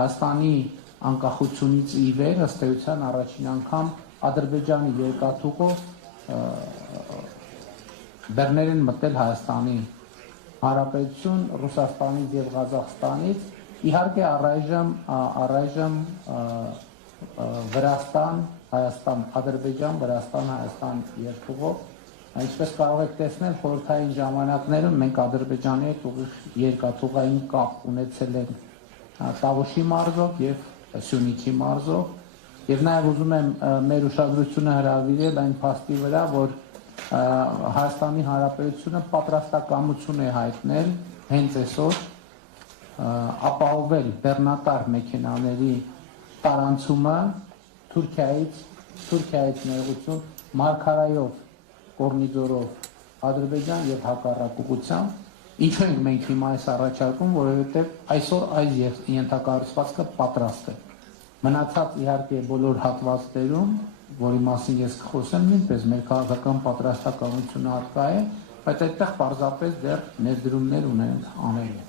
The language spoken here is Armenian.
Հայաստանի անկախությունից ի վեր ըստ էության առաջին անգամ Ադրբեջանի երկաթուղով բեռներ են մտել Հայաստանի Հանրապետություն, Ռուսաստանից եւ Ղազախստանից, իհարկե առայժմ Վրաստան, Հայաստան, Ադրբեջան, Վրաստան, Հայաստան երկաթուղով, ինչպես կարող եք տեսնել, խորհրդային ժամանակներում մենք Ադրբեջանի հետ ուղիղ երկաթուղային կապ ունեցել ենք Տավուշի մարզով եւ Սյունիքի մարզով եւ նաեւ ուզում եմ մեր ուշադրությունը հրավիրել այն փաստի վրա, որ Հայաստանի Հանրապետությունը պատրաստակամություն է հայտնել հենց այսօր ապահովել բեռնատար մեքենաների տարանցումը Թուրքիայից նեղություն Մարգարայով, Կորնիձորով Ադրբեջան եւ հակառակ ուղղությամբ, ինչու ենք մենք հիմա այս առաջարկում, որովհետեւ այսօր այս ենթակառուցվածքը պատրաստ է։ Մնացած իհարկե բոլոր հատվածներում, որի մասին ես կխոսեմ, նույնպես մեր քաղաքական պատրաստակամությունը արկա է, բայց այդտեղ պարզապես դեռ ներդրումներ ունենք անելու։